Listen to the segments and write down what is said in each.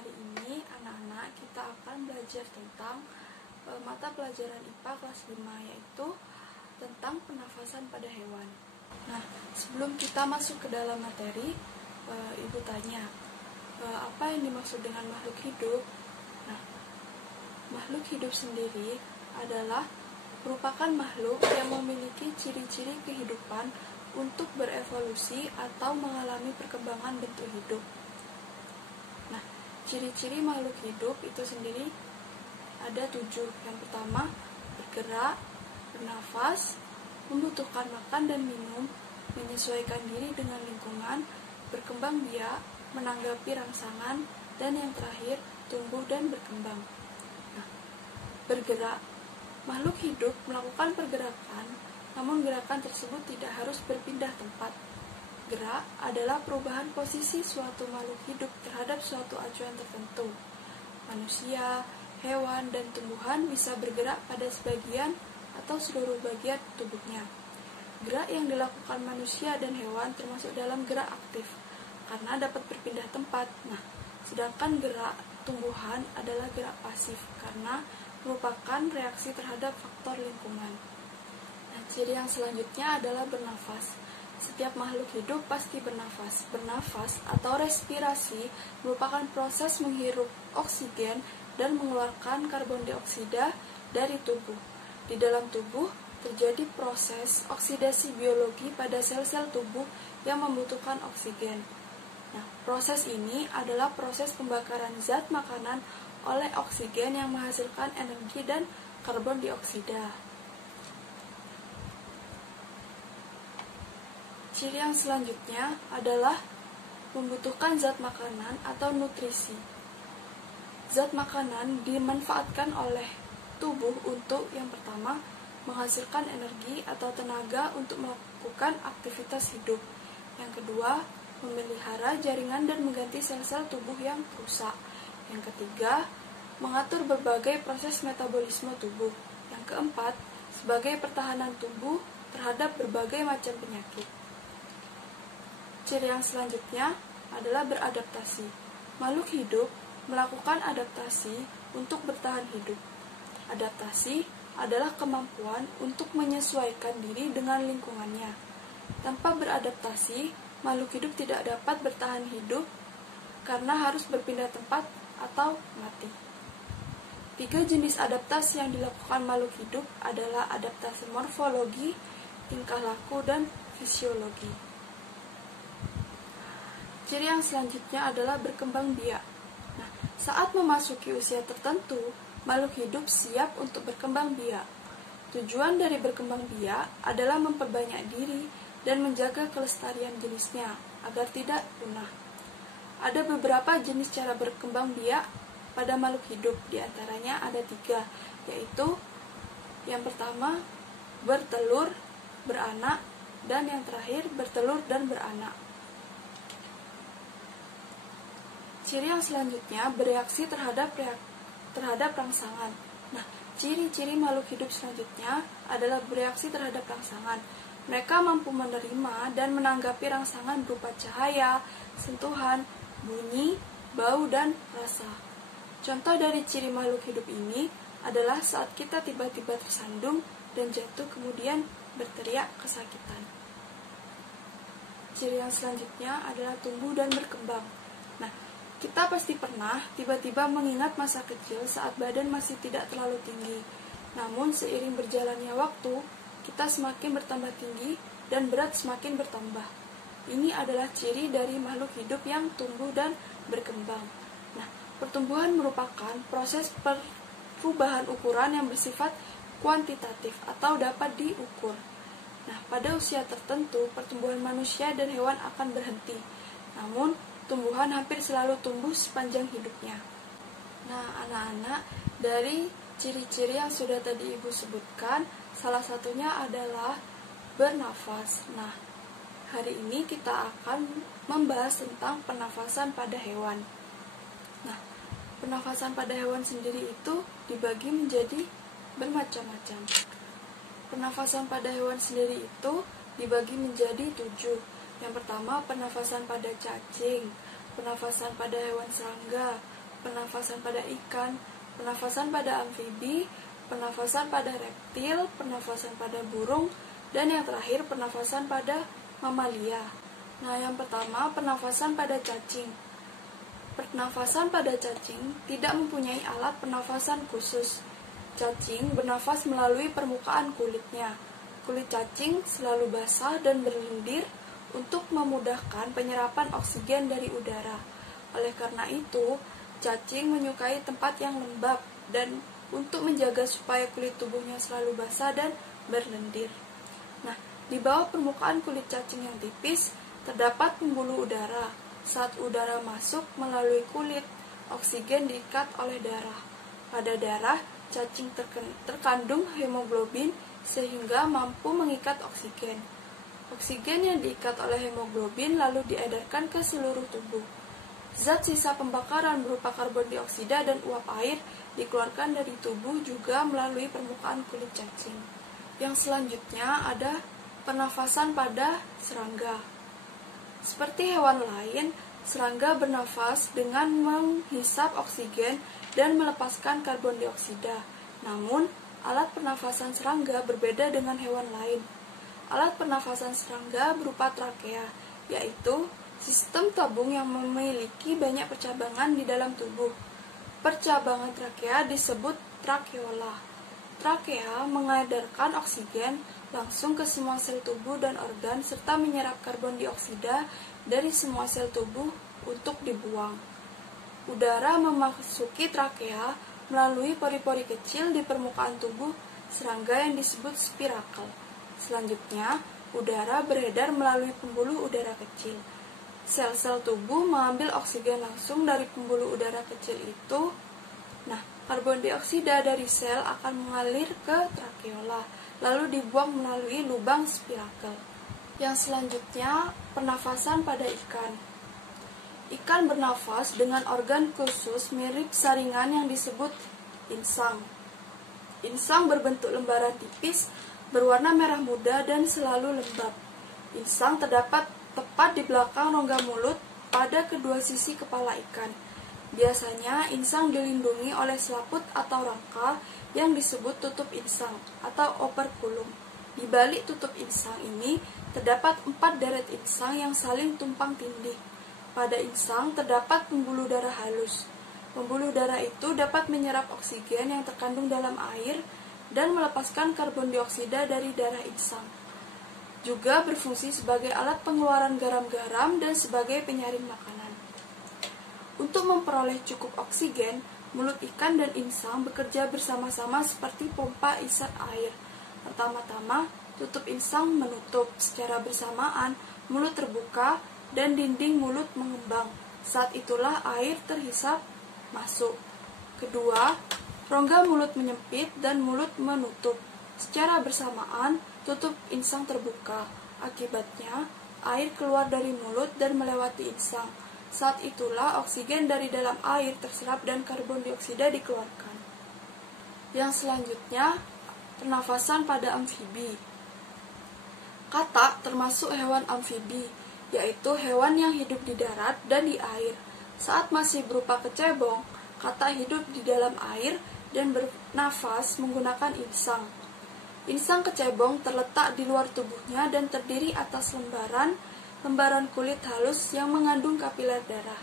hari ini anak-anak kita akan belajar tentang mata pelajaran IPA kelas 5, yaitu tentang pernafasan pada hewan. Nah, sebelum kita masuk ke dalam materi, Ibu tanya, apa yang dimaksud dengan makhluk hidup? Nah, makhluk hidup sendiri adalah merupakan makhluk yang memiliki ciri-ciri kehidupan untuk berevolusi atau mengalami perkembangan bentuk hidup. Nah, ciri-ciri makhluk hidup itu sendiri ada 7. Yang pertama, bergerak, bernafas, membutuhkan makan dan minum, menyesuaikan diri dengan lingkungan, berkembang biak, menanggapi rangsangan, dan yang terakhir, tumbuh dan berkembang. Nah, bergerak. Makhluk hidup melakukan pergerakan, namun gerakan tersebut tidak harus berpindah tempat. Gerak adalah perubahan posisi suatu makhluk hidup terhadap suatu acuan tertentu. Manusia, hewan, dan tumbuhan bisa bergerak pada sebagian atau seluruh bagian tubuhnya. Gerak yang dilakukan manusia dan hewan termasuk dalam gerak aktif, karena dapat berpindah tempat. Nah, sedangkan gerak tumbuhan adalah gerak pasif, karena merupakan reaksi terhadap faktor lingkungan. Nah, ciri yang selanjutnya adalah bernafas. Setiap makhluk hidup pasti bernafas. Bernafas atau respirasi merupakan proses menghirup oksigen dan mengeluarkan karbon dioksida dari tubuh. Di dalam tubuh terjadi proses oksidasi biologi pada sel-sel tubuh yang membutuhkan oksigen. Nah, proses ini adalah proses pembakaran zat makanan oleh oksigen yang menghasilkan energi dan karbon dioksida. Ciri yang selanjutnya adalah membutuhkan zat makanan atau nutrisi. Zat makanan dimanfaatkan oleh tubuh untuk yang pertama, menghasilkan energi atau tenaga untuk melakukan aktivitas hidup. Yang kedua, memelihara jaringan dan mengganti sel-sel tubuh yang rusak. Yang ketiga, mengatur berbagai proses metabolisme tubuh. Yang keempat, sebagai pertahanan tubuh terhadap berbagai macam penyakit. Ciri yang selanjutnya adalah beradaptasi. Makhluk hidup melakukan adaptasi untuk bertahan hidup. Adaptasi adalah kemampuan untuk menyesuaikan diri dengan lingkungannya. Tanpa beradaptasi, makhluk hidup tidak dapat bertahan hidup karena harus berpindah tempat atau mati. 3 jenis adaptasi yang dilakukan makhluk hidup adalah adaptasi morfologi, tingkah laku, dan fisiologi. Ciri yang selanjutnya adalah berkembang biak. Nah, saat memasuki usia tertentu, makhluk hidup siap untuk berkembang biak. Tujuan dari berkembang biak adalah memperbanyak diri dan menjaga kelestarian jenisnya agar tidak punah. Ada beberapa jenis cara berkembang biak pada makhluk hidup, diantaranya ada 3, yaitu yang pertama bertelur, beranak, dan yang terakhir bertelur dan beranak. Ciri yang selanjutnya bereaksi terhadap rangsangan. Nah, ciri-ciri makhluk hidup selanjutnya adalah bereaksi terhadap rangsangan. Mereka mampu menerima dan menanggapi rangsangan berupa cahaya, sentuhan, bunyi, bau, dan rasa. Contoh dari ciri makhluk hidup ini adalah saat kita tiba-tiba tersandung dan jatuh kemudian berteriak kesakitan. Ciri yang selanjutnya adalah tumbuh dan berkembang. Nah, kita pasti pernah tiba-tiba mengingat masa kecil saat badan masih tidak terlalu tinggi. Namun seiring berjalannya waktu, kita semakin bertambah tinggi dan berat semakin bertambah. Ini adalah ciri dari makhluk hidup yang tumbuh dan berkembang. Nah, pertumbuhan merupakan proses perubahan ukuran yang bersifat kuantitatif atau dapat diukur. Nah, pada usia tertentu, pertumbuhan manusia dan hewan akan berhenti. Namun, tumbuhan hampir selalu tumbuh sepanjang hidupnya. Nah, anak-anak, dari ciri-ciri yang sudah tadi Ibu sebutkan, salah satunya adalah bernafas. Nah, hari ini kita akan membahas tentang pernafasan pada hewan. Nah, pernafasan pada hewan sendiri itu dibagi menjadi bermacam-macam. Pernafasan pada hewan sendiri itu dibagi menjadi 7. Yang pertama, pernafasan pada cacing, pernafasan pada hewan serangga, pernafasan pada ikan, pernafasan pada amfibi, pernafasan pada reptil, pernafasan pada burung, dan yang terakhir pernafasan pada mamalia. Nah, yang pertama pernafasan pada cacing. Pernafasan pada cacing tidak mempunyai alat pernafasan khusus. Cacing bernafas melalui permukaan kulitnya. Kulit cacing selalu basah dan berlendir untuk memudahkan penyerapan oksigen dari udara. Oleh karena itu, cacing menyukai tempat yang lembab dan untuk menjaga supaya kulit tubuhnya selalu basah dan berlendir. Nah, di bawah permukaan kulit cacing yang tipis, terdapat pembuluh udara. Saat udara masuk melalui kulit, oksigen diikat oleh darah. Pada darah, cacing terkandung hemoglobin sehingga mampu mengikat oksigen. Oksigen yang diikat oleh hemoglobin lalu diedarkan ke seluruh tubuh. Zat sisa pembakaran berupa karbon dioksida dan uap air dikeluarkan dari tubuh juga melalui permukaan kulit cacing. Yang selanjutnya ada pernafasan pada serangga. Seperti hewan lain, serangga bernafas dengan menghisap oksigen dan melepaskan karbon dioksida. Namun, alat pernafasan serangga berbeda dengan hewan lain. Alat pernafasan serangga berupa trakea, yaitu sistem tabung yang memiliki banyak percabangan di dalam tubuh. Percabangan trakea disebut trakeola. Trakea mengedarkan oksigen langsung ke semua sel tubuh dan organ serta menyerap karbon dioksida dari semua sel tubuh untuk dibuang. Udara memasuki trakea melalui pori-pori kecil di permukaan tubuh serangga yang disebut spirakel. Selanjutnya, udara beredar melalui pembuluh udara kecil. Sel-sel tubuh mengambil oksigen langsung dari pembuluh udara kecil itu. Nah, karbon dioksida dari sel akan mengalir ke trakeola, lalu dibuang melalui lubang spirakel. Yang selanjutnya, pernafasan pada ikan. Ikan bernafas dengan organ khusus mirip saringan yang disebut insang. Insang berbentuk lembaran tipis, berwarna merah muda dan selalu lembab. Insang terdapat tepat di belakang rongga mulut pada kedua sisi kepala ikan. Biasanya insang dilindungi oleh selaput atau rangka yang disebut tutup insang atau operculum. Di balik tutup insang ini terdapat 4 deret insang yang saling tumpang tindih. Pada insang terdapat pembuluh darah halus. Pembuluh darah itu dapat menyerap oksigen yang terkandung dalam air dan melepaskan karbon dioksida dari darah insang. Juga berfungsi sebagai alat pengeluaran garam-garam dan sebagai penyaring makanan. Untuk memperoleh cukup oksigen, mulut ikan dan insang bekerja bersama-sama seperti pompa isap air. Pertama-tama, tutup insang menutup. Secara bersamaan, mulut terbuka dan dinding mulut mengembang. Saat itulah air terhisap masuk. Kedua, rongga mulut menyempit dan mulut menutup. Secara bersamaan, tutup insang terbuka. Akibatnya, air keluar dari mulut dan melewati insang. Saat itulah oksigen dari dalam air terserap dan karbon dioksida dikeluarkan. Yang selanjutnya, pernafasan pada amfibi. Katak termasuk hewan amfibi, yaitu hewan yang hidup di darat dan di air. Saat masih berupa kecebong, katak hidup di dalam air dan bernafas menggunakan insang. Insang kecebong terletak di luar tubuhnya dan terdiri atas lembaran kulit halus yang mengandung kapiler darah.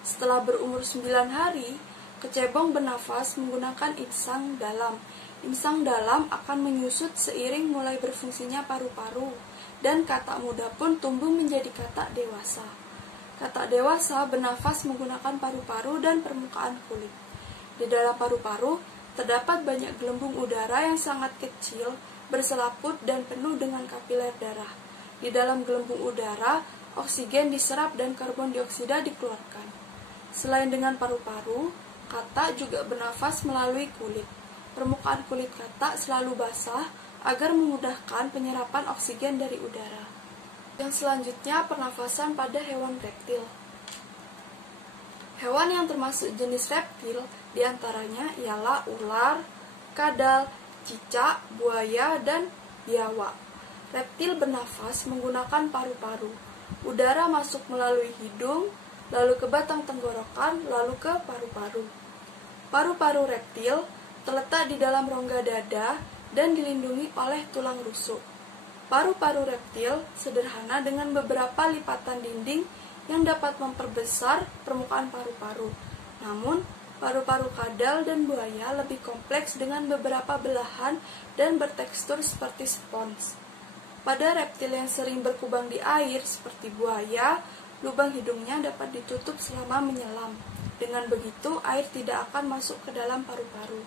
Setelah berumur 9 hari, kecebong bernafas menggunakan insang dalam. Insang dalam akan menyusut seiring mulai berfungsinya paru-paru, dan katak muda pun tumbuh menjadi katak dewasa. Katak dewasa bernafas menggunakan paru-paru dan permukaan kulit. Di dalam paru-paru terdapat banyak gelembung udara yang sangat kecil, berselaput dan penuh dengan kapiler darah. Di dalam gelembung udara, oksigen diserap dan karbon dioksida dikeluarkan. Selain dengan paru-paru, katak juga bernafas melalui kulit. Permukaan kulit katak selalu basah agar memudahkan penyerapan oksigen dari udara. Yang selanjutnya, pernafasan pada hewan reptil. Hewan yang termasuk jenis reptil diantaranya ialah ular, kadal, cicak, buaya, dan biawak. Reptil bernafas menggunakan paru-paru. Udara masuk melalui hidung, lalu ke batang tenggorokan, lalu ke paru-paru. Paru-paru reptil terletak di dalam rongga dada dan dilindungi oleh tulang rusuk. Paru-paru reptil sederhana dengan beberapa lipatan dinding yang dapat memperbesar permukaan paru-paru. Namun, paru-paru kadal dan buaya lebih kompleks dengan beberapa belahan dan bertekstur seperti spons. Pada reptil yang sering berkubang di air seperti buaya, lubang hidungnya dapat ditutup selama menyelam. Dengan begitu, air tidak akan masuk ke dalam paru-paru.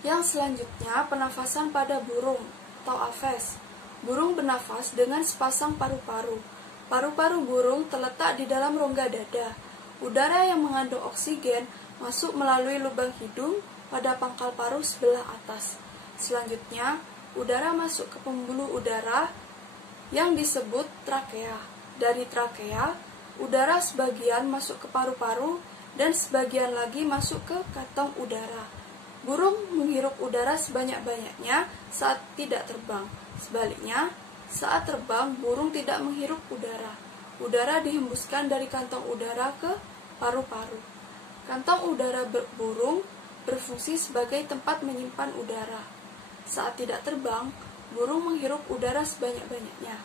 Yang selanjutnya, penafasan pada burung atau aves. Burung bernafas dengan sepasang paru-paru. Paru-paru burung terletak di dalam rongga dada. Udara yang mengandung oksigen masuk melalui lubang hidung pada pangkal paru sebelah atas. Selanjutnya, udara masuk ke pembuluh udara yang disebut trakea. Dari trakea, udara sebagian masuk ke paru-paru dan sebagian lagi masuk ke kantong udara. Burung menghirup udara sebanyak-banyaknya saat tidak terbang. Sebaliknya, saat terbang, burung tidak menghirup udara. Udara dihembuskan dari kantong udara ke paru-paru. Kantong udara burung berfungsi sebagai tempat menyimpan udara. Saat tidak terbang, burung menghirup udara sebanyak-banyaknya.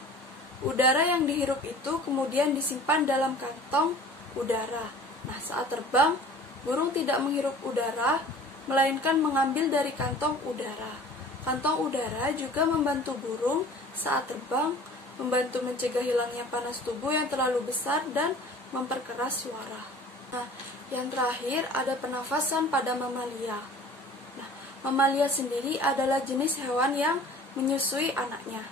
Udara yang dihirup itu kemudian disimpan dalam kantong udara. Nah, saat terbang, burung tidak menghirup udara, melainkan mengambil dari kantong udara. Kantong udara juga membantu burung saat terbang, membantu mencegah hilangnya panas tubuh yang terlalu besar dan memperkeras suara. Nah, yang terakhir ada penafasan pada mamalia. Nah, mamalia sendiri adalah jenis hewan yang menyusui anaknya.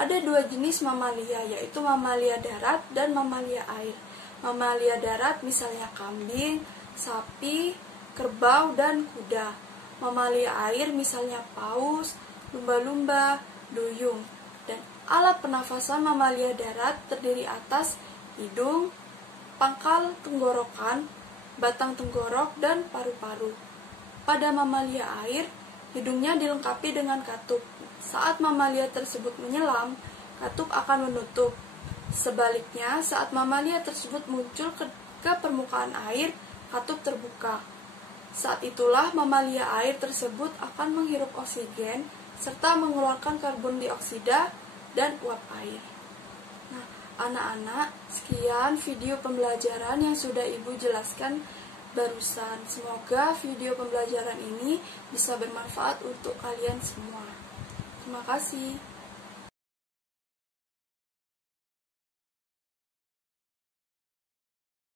Ada dua jenis mamalia, yaitu mamalia darat dan mamalia air. Mamalia darat misalnya kambing, sapi, kerbau, dan kuda. Mamalia air misalnya paus, lumba-lumba, duyung. Dan alat penafasan mamalia darat terdiri atas hidung, pangkal tenggorokan, batang tenggorok, dan paru-paru. Pada mamalia air, hidungnya dilengkapi dengan katup. Saat mamalia tersebut menyelam, katup akan menutup. Sebaliknya, saat mamalia tersebut muncul ke permukaan air, katup terbuka. Saat itulah mamalia air tersebut akan menghirup oksigen serta mengeluarkan karbon dioksida dan uap air. Nah, anak-anak, sekian video pembelajaran yang sudah Ibu jelaskan barusan. Semoga video pembelajaran ini bisa bermanfaat untuk kalian semua. Terima kasih.